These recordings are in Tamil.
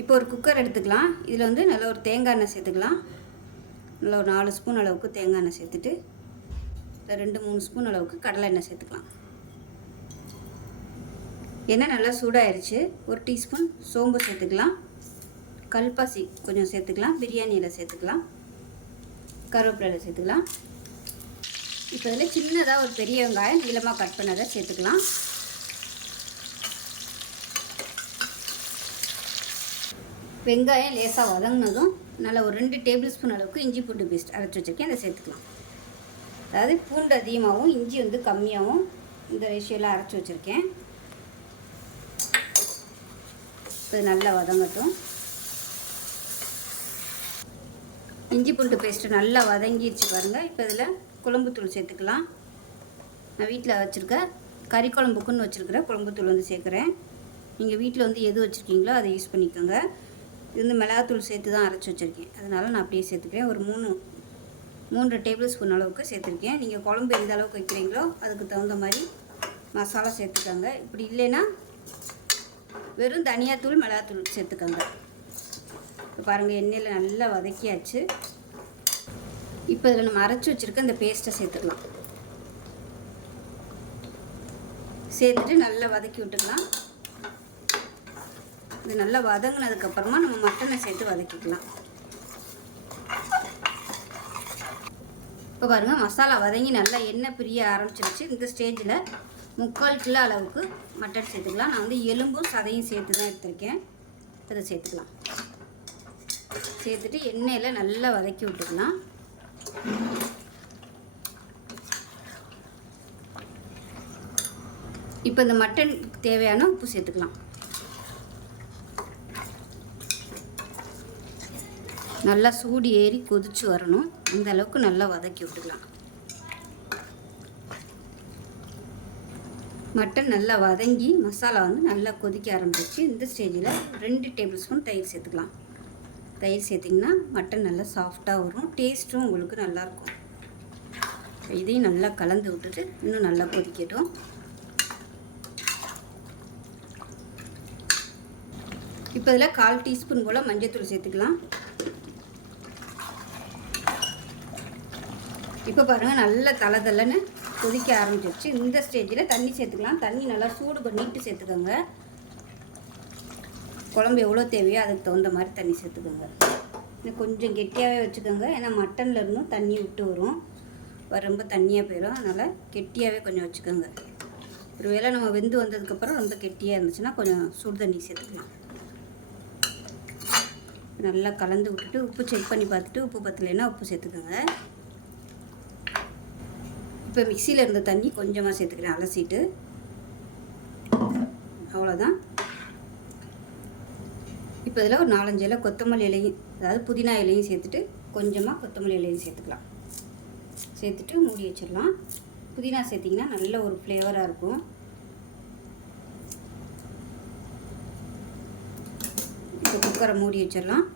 இப்போ ஒரு குக்கர் எடுத்துக்கலாம். இதில் வந்து நல்ல ஒரு தேங்காய் எண்ணெய் சேர்த்துக்கலாம். நல்ல ஒரு நாலு ஸ்பூன் அளவுக்கு தேங்காய் எண்ணெய் சேர்த்துட்டு ரெண்டு மூணு ஸ்பூன் அளவுக்கு கடலை எண்ணெய் சேர்த்துக்கலாம். எண்ணெய் நல்லா சூடாயிருச்சு. ஒரு டீஸ்பூன் சோம்பு சேர்த்துக்கலாம். கல்பாசி கொஞ்சம் சேர்த்துக்கலாம். பிரியாணியில் சேர்த்துக்கலாம். கருவேப்பிலையில் சேர்த்துக்கலாம். இப்போ இதில் சின்னதாக ஒரு பெரிய வெங்காயம் நீளமாக கட் பண்ணதை சேர்த்துக்கலாம். வெங்காயம் லேசாக வதங்கினதும் நல்லா ஒரு ரெண்டு டேபிள் ஸ்பூன் அளவுக்கு இஞ்சி பூண்டு பேஸ்ட் அரைச்சி வச்சுருக்கேன் அதை சேர்த்துக்கலாம். அதாவது பூண்டு அதிகமாகவும் இஞ்சி வந்து கம்மியாகவும் இந்த ரேஷியோவில் அரைச்சி வச்சுருக்கேன். இது நல்லா வதங்கட்டும். இஞ்சி பூண்டு பேஸ்ட்டு நல்லா வதங்கிடுச்சு பாருங்கள் இப்போ இதில் குழம்புத்தூள் சேர்த்துக்கலாம். நான் வீட்டில் வச்சுருக்க கறி குழம்புக்குன்னு வச்சுருக்கிற குழம்புத்தூள் வந்து சேர்க்குறேன். நீங்கள் வீட்டில் வந்து எது வச்சுருக்கீங்களோ அதை யூஸ் பண்ணிக்கோங்க. இது வந்து மிளகாத்தூள் சேர்த்து தான் அரைச்சி வச்சுருக்கேன். அதனால் நான் அப்படியே சேர்த்துக்கிறேன். ஒரு மூணு மூன்று டேபிள் ஸ்பூன் அளவுக்கு சேர்த்துருக்கேன். நீங்கள் குழம்பு எந்த அளவுக்கு வைக்கிறீங்களோ அதுக்கு தகுந்த மாதிரி மசாலா சேர்த்துக்கோங்க. இப்படி இல்லைன்னா வெறும் தனியாத்தூள் மிளகாத்தூள் சேர்த்துக்கோங்க. இப்போ பாருங்கள் எண்ணெயில் நல்லா வதக்கியாச்சு. இப்போ இதில் நம்ம அரைச்சி வச்சுருக்க இந்த பேஸ்ட்டை சேர்த்துக்கலாம். சேர்த்துட்டு நல்லா வதக்கி விட்டுக்கலாம். இது நல்லா வதங்கினதுக்கப்புறமா நம்ம மட்டனை சேர்த்து வதக்கிக்கலாம். இப்போ பாருங்கள் மசாலா வதங்கி நல்லா எண்ணெய் பிரிய ஆரம்பிச்சிருச்சு. இந்த ஸ்டேஜில் முக்கால் கிலோ அளவுக்கு மட்டன் சேர்த்துக்கலாம். நான் வந்து எலும்பும் சதையும் சேர்த்து தான் எடுத்திருக்கேன் இதை சேர்த்துக்கலாம். சேர்த்துட்டு எண்ணெயில் நல்லா வதக்கி விட்டுக்கலாம். இப்போ இந்த மட்டன் தேவையான உப்பு சேர்த்துக்கலாம். நல்லா சூடு ஏறி கொதிச்சு வரணும். இந்த அளவுக்கு நல்லா வதக்கி விட்டுக்கலாம். மட்டன் நல்லா வதங்கி மசாலா வந்து நல்லா கொதிக்க ஆரம்பிச்சு இந்த ஸ்டேஜில் ரெண்டு டேபிள் ஸ்பூன் தயிர் சேர்த்துக்கலாம். தயிர் சேர்த்திங்கன்னா மட்டன் நல்லா சாஃப்டாக வரும். டேஸ்ட்டும் உங்களுக்கு நல்லாயிருக்கும் இதையும் நல்லா கலந்து விட்டுட்டு இன்னும் நல்லா கொதிக்கட்டும். இப்போ இதில் கால் டீஸ்பூன் போல் மஞ்சள்தூள் சேர்த்துக்கலாம். இப்போ பாருங்கள் நல்ல தலை தலைன்னு கொதிக்க ஆரம்பிச்சிருச்சு. இந்த ஸ்டேஜில் தண்ணி சேர்த்துக்கலாம். தண்ணி நல்லா சூடு பண்ணிட்டு சேர்த்துக்கோங்க. குழம்பு எவ்வளோ தேவையோ அதுக்கு தகுந்த மாதிரி தண்ணி சேர்த்துக்கோங்க. இன்னும் கொஞ்சம் கெட்டியாகவே வச்சுக்கோங்க. ஏன்னா மட்டனில் இருந்தும் தண்ணி விட்டு வரும். ரொம்ப தண்ணியாக போயிடும். அதனால் கெட்டியாகவே கொஞ்சம் வச்சுக்கோங்க. ஒரு வேளை நம்ம வெந்து வந்ததுக்கப்புறம் ரொம்ப கெட்டியாக இருந்துச்சுன்னா கொஞ்சம் சுடு தண்ணி சேர்த்துக்கலாம். நல்லா கலந்து விட்டுட்டு உப்பு செக் பண்ணி பார்த்துட்டு உப்பு பத்தலைன்னா உப்பு சேர்த்துக்கோங்க. இப்போ மிக்சியில் இருந்த தண்ணி கொஞ்சமாக சேர்த்துக்கிறேன் அலசிட்டு. அவ்வளோதான் இப்போ இதில் ஒரு நாலஞ்சு இலை கொத்தமல்லி இலையும் அதாவது புதினா இலையும் சேர்த்துட்டு கொஞ்சமாக கொத்தமல்லி இலையும் சேர்த்துக்கலாம். சேர்த்துட்டு மூடி வச்சிடலாம். புதினா சேர்த்திங்கன்னா நல்ல ஒரு ஃப்ளேவராக இருக்கும். இப்போ குக்கரை மூடி வச்சிடலாம்.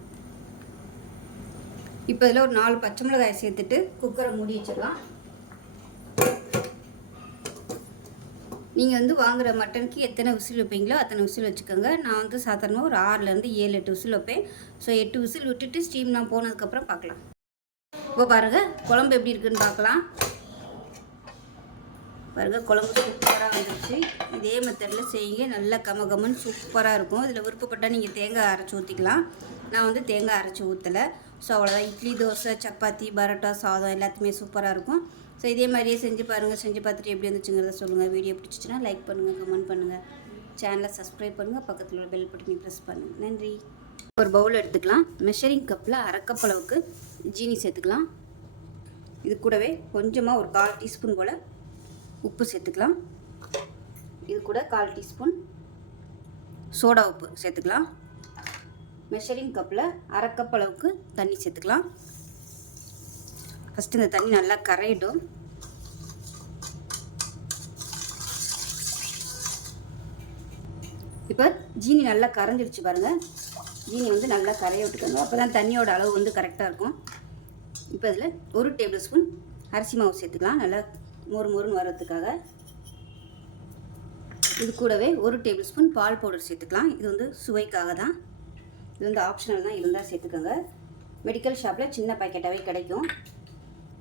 இப்போ இதில் ஒரு நாலு பச்சை மிளகாய் சேர்த்துட்டு குக்கரை மூடி வச்சிடலாம். நீங்கள் வந்து வாங்குகிற மட்டனுக்கு எத்தனை விசில் வைப்பீங்களோ அத்தனை விசில் வச்சுக்கோங்க. நான் வந்து சாதாரணமாக ஒரு ஆறுலேருந்து ஏழு எட்டு விசில் வைப்பேன். ஸோ எட்டு விசில் விட்டுட்டு ஸ்டீம் நான் போனதுக்கப்புறம் பார்க்கலாம். இப்போ பாருங்கள் குழம்பு எப்படி இருக்குன்னு பார்க்கலாம். பாருங்கள் குழம்பு சூப்பராக வந்துருச்சு. இதே மெத்தடில் செய்யுங்க. நல்லா கம கமன்னு சூப்பராக இருக்கும். இதில் விருப்பப்பட்டால் நீங்கள் தேங்காய் அரைச்சி ஊற்றிக்கலாம் நான் வந்து தேங்காய் அரைச்சி ஊற்றலை ஸோ அவ்வளோதான் இட்லி தோசை சப்பாத்தி பரோட்டா சாதம் எல்லாத்துமே சூப்பராக இருக்கும். ஸோ இதே மாதிரியே செஞ்சு பாருங்கள் செஞ்சு பார்த்துட்டு எப்படி வந்துச்சுங்கிறத சொல்லுங்கள் வீடியோ பிடிச்சிச்சின்னா லைக் பண்ணுங்கள் கமெண்ட் பண்ணுங்கள் சேனலை சப்ஸ்கிரைப் பண்ணுங்கள் பக்கத்தில் உள்ள பெல் பட்டனை ப்ரெஸ் பண்ணுங்கள் நன்றி. ஒரு பவுல் எடுத்துக்கலாம். மெஷரிங் கப்பில் அரைக்கப் அளவுக்கு ஜீனி சேர்த்துக்கலாம். இது கூடவே கொஞ்சமாக ஒரு கால் டீஸ்பூன் போல் உப்பு சேர்த்துக்கலாம். இது கூட கால் டீஸ்பூன் சோடா உப்பு சேர்த்துக்கலாம். மெஷரிங் கப்பில் அரைக்கப் அளவுக்கு தண்ணி சேர்த்துக்கலாம். ஃபஸ்ட்டு இந்த தண்ணி நல்லா கரையிடும் இப்போ ஜீனி நல்லா கரைஞ்சிருச்சு பாருங்கள் ஜீனி வந்து நல்லா கரைய விட்டுக்கோங்க. அப்போ தான் தண்ணியோட அளவு வந்து கரெக்டாக இருக்கும். இப்போ இதில் ஒரு டேபிள் ஸ்பூன் அரிசி மாவு சேர்த்துக்கலாம். நல்லா மொறு மொறுன்னு வர்றதுக்காக. இது கூடவே ஒரு டேபிள் ஸ்பூன் பால் பவுடர் சேர்த்துக்கலாம். இது வந்து சுவைக்காக தான். இது வந்து ஆப்ஷனல் தான் இருந்தால் சேர்த்துக்கோங்க. மெடிக்கல் ஷாப்பில் சின்ன பாக்கெட்டாகவே கிடைக்கும்.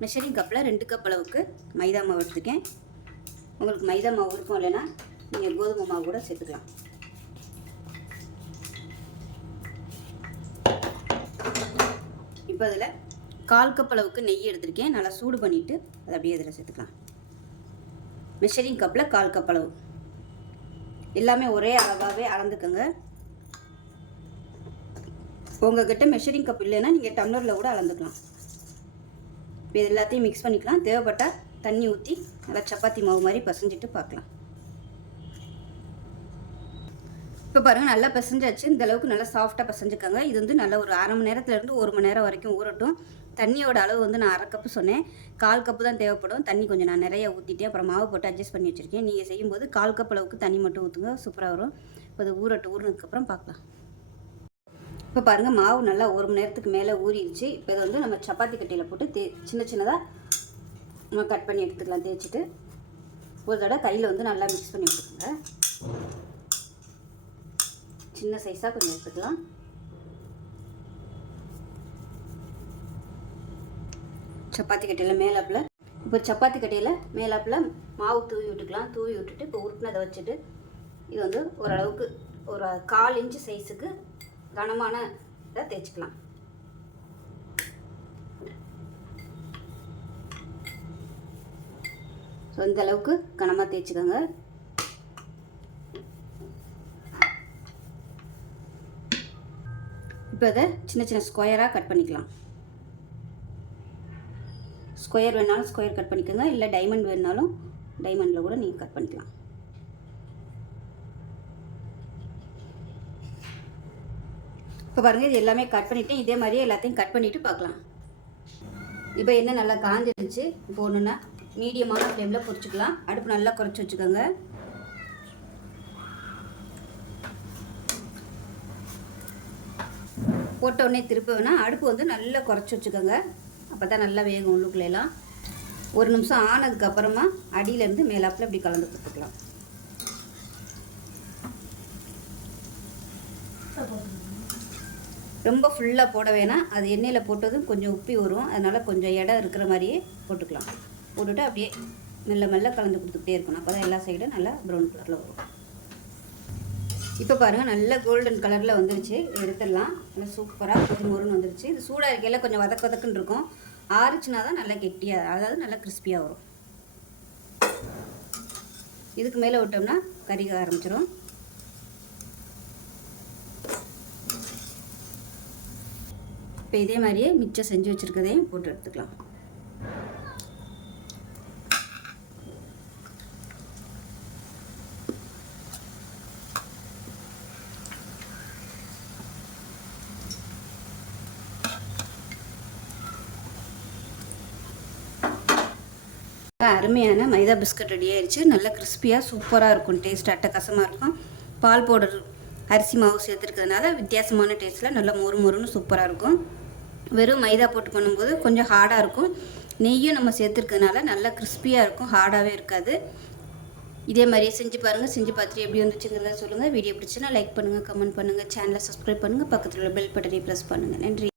மெஷரிங் கப்பில் ரெண்டு கப் அளவுக்கு மைதா மாவு எடுத்துக்கேன். உங்களுக்கு மைதா மாவு இருக்கும் இல்லைன்னா நீங்கள் கோதுமை மாவு கூட சேர்த்துக்கலாம். இப்போ அதில் கால் கப் அளவுக்கு நெய் எடுத்திருக்கேன். நல்லா சூடு பண்ணிவிட்டு அதை அப்படியே அதில் சேர்த்துக்கலாம். மெஷரிங் கப்பில் கால் கப் அளவு. எல்லாமே ஒரே அளவாகவே அளந்துக்கோங்க. உங்கள்கிட்ட மெஷரிங் கப் இல்லைன்னா நீங்கள் டம்ளரில் கூட அளந்துக்கலாம். இப்போ இது எல்லாத்தையும் மிக்ஸ் பண்ணிக்கலாம். தேவைப்பட்டால் தண்ணி ஊற்றி நல்லா சப்பாத்தி மாவு மாதிரி பசஞ்சிட்டு பார்க்கலாம். இப்போ பாருங்கள் நல்லா பிசைஞ்சாச்சு. இந்த அளவுக்கு நல்லா சாஃப்டாக பிசைஞ்சுக்கோங்க. இது வந்து நல்லா ஒரு அரை மணி நேரத்துலேருந்து ஒரு மணி நேரம் வரைக்கும் ஊறட்டும். தண்ணியோட அளவு வந்து நான் அரை கப்பு சொன்னேன். கால் கப்பு தான் தேவைப்படும். தண்ணி கொஞ்சம் நான் நிறைய ஊற்றிட்டேன் அப்புறம் மாவு போட்டு அட்ஜஸ்ட் பண்ணி வச்சுருக்கேன். நீங்கள் செய்யும்போது கால் கப் அளவுக்கு தண்ணி மட்டும் ஊற்றுங்க சூப்பராக வரும். இப்போ அது ஊறட்டு ஊறினதுக்கப்புறம் பார்க்கலாம். இப்போ பாருங்கள் மாவு நல்லா ஒரு மணி நேரத்துக்கு மேலே ஊறிடுச்சு. இப்போ இதை வந்து நம்ம சப்பாத்தி கட்டையில் போட்டு தே சின்ன சின்னதாக நம்ம கட் பண்ணி எடுத்துக்கலாம் தேய்ச்சிட்டு. ஒரு தடவை கையில் வந்து நல்லா மிக்ஸ் பண்ணி விட்டுக்கோங்க சின்ன சைஸாக கொஞ்சம் எடுத்துக்கலாம். சப்பாத்தி கட்டையில் மேலாப்பில் இப்போ சப்பாத்தி கட்டையில் மேலாப்பில் மாவு தூவி விட்டுக்கலாம். தூவி விட்டுட்டு இப்போ உருட்டினதை வச்சுட்டு இது வந்து ஓரளவுக்கு ஒரு கால் இன்ச்சு சைஸுக்கு கனமான இதை தேய்ச்சிக்கலாம். ஸோ இந்த அளவுக்கு கனமாக தேய்ச்சிக்கோங்க. இப்போ இதை சின்ன சின்ன ஸ்கொயராக கட் பண்ணிக்கலாம். ஸ்கொயர் வேணாலும் ஸ்கொயர் கட் பண்ணிக்கோங்க. இல்லை டைமண்ட் வேணாலும் டைமண்டில் கூட நீங்கள் கட் பண்ணிக்கலாம். இப்போ பாருங்கள் இது எல்லாமே கட் பண்ணிவிட்டு இதே மாதிரியே எல்லாத்தையும் கட் பண்ணிவிட்டு பார்க்கலாம். இப்போ என்ன நல்லா காஞ்சிருந்துச்சு இப்போ ஒன்றுன்னா மீடியமான ஃப்ளேமில் பொரிச்சுக்கலாம். அடுப்பு நல்லா குறைச்சி வச்சுக்கோங்க. போட்ட உடனே திருப்ப வேணால் அடுப்பு வந்து நல்லா குறைச்சி வச்சுக்கோங்க. அப்போ தான் நல்லா வேகும் உள்ளுக்குள்ளெல்லாம் ஒரு நிமிஷம் ஆனதுக்கப்புறமா அடியிலேருந்து மேலாப்பில் இப்படி கலந்து கொடுத்துக்கலாம். ரொம்ப ஃபுல்லாக போட வேணாம் அது எண்ணெயில் போட்டதும் கொஞ்சம் உப்பி வரும். அதனால் கொஞ்சம் இடம் இருக்கிற மாதிரியே போட்டுக்கலாம். போட்டுட்டு அப்படியே மெல்ல மெல்ல கலந்து கொடுத்துக்கிட்டே இருக்கணும். அப்போ தான் எல்லா சைடும் நல்லா ப்ரௌன் கலரில் வரும். இப்போ பாருங்கள் நல்ல கோல்டன் கலரில் வந்துருச்சு. எடுத்துடலாம். நல்லா சூப்பராக கொஞ்சம் மொறுன்னு வந்துருச்சு. இது சூடாக இருக்கையில் கொஞ்சம் வதக்க வதக்குன்னு இருக்கும். ஆறுச்சுனா தான் நல்லா கெட்டியாக அதாவது நல்லா கிறிஸ்பியாக வரும். இதுக்கு மேலே விட்டோம்னா கறிக்க ஆரம்பிச்சிடும் இப்போ இதே மாதிரியே மிச்சம் செஞ்சு வச்சுருக்கதையும் போட்டு எடுத்துக்கலாம். அருமையான மைதா பிஸ்கட் ரெடி ஆயிடுச்சு நல்லா கிறிஸ்பியாக சூப்பராக இருக்கும். டேஸ்ட் அட்டகாசமாக இருக்கும். பால் பவுடர் அரிசி மாவு சேர்த்துருக்கிறதுனால வித்தியாசமான டேஸ்ட்டில் நல்லா மொறு மொறுன்னு சூப்பராக இருக்கும். வெறும் மைதா போட்டு பண்ணும்போது கொஞ்சம் ஹார்டாக இருக்கும். நெய்யும் நம்ம சேர்த்துருக்கனால நல்லா கிறிஸ்பியாக இருக்கும். ஹார்டாகவே இருக்காது. இதே மாதிரியே செஞ்சு பாருங்கள் செஞ்சு பார்த்துட்டு எப்படி வந்துச்சுங்கிறத சொல்லுங்கள் வீடியோ பிடிச்சுன்னா லைக் பண்ணுங்கள் கமெண்ட் பண்ணுங்கள் சேனலை சப்ஸ்கிரைப் பண்ணுங்கள் பக்கத்தில் உள்ள பெல் பட்டனை ப்ரெஸ் பண்ணுங்கள் நன்றி.